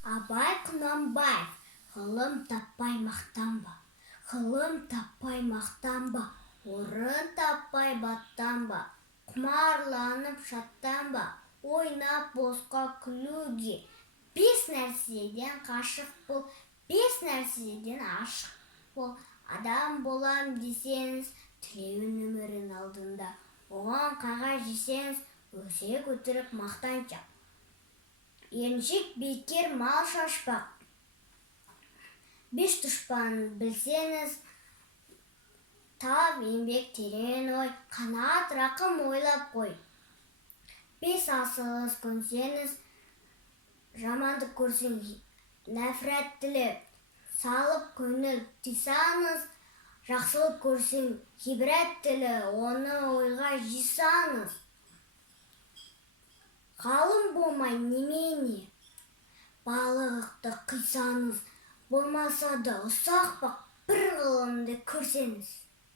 Абай Құнанбаев, ғылым таппай мақтанба, ғылым таппай мақтанба, орын таппай баттанба, құмарланып шаттанба, ойнап босқа күлуге. Бес нәрседен қашық бол, бес нәрседен ашық бол. Адам болам десеңіз, тілеуін өмірін алдында. Оған қағаз жесеңіз, өсек өтірік мақтаншақ. Еріншек бекер мал шашпақ. Бес дұшпанын білсеңіз, тап еңбек терең ой, қанат рақым ойлап қой. Бес асығыс көнсеңіз, жамандық көрсең нәфрат тілеп, салып көңіл тыйсаңыз, жақсылық көрсең ғибрат тілі, оны ойға жисаңыз. Ғалым болмай немене, балығықты қисаңыз, болмаса да ұсақ бақ бір ғылымды көрсеңіз.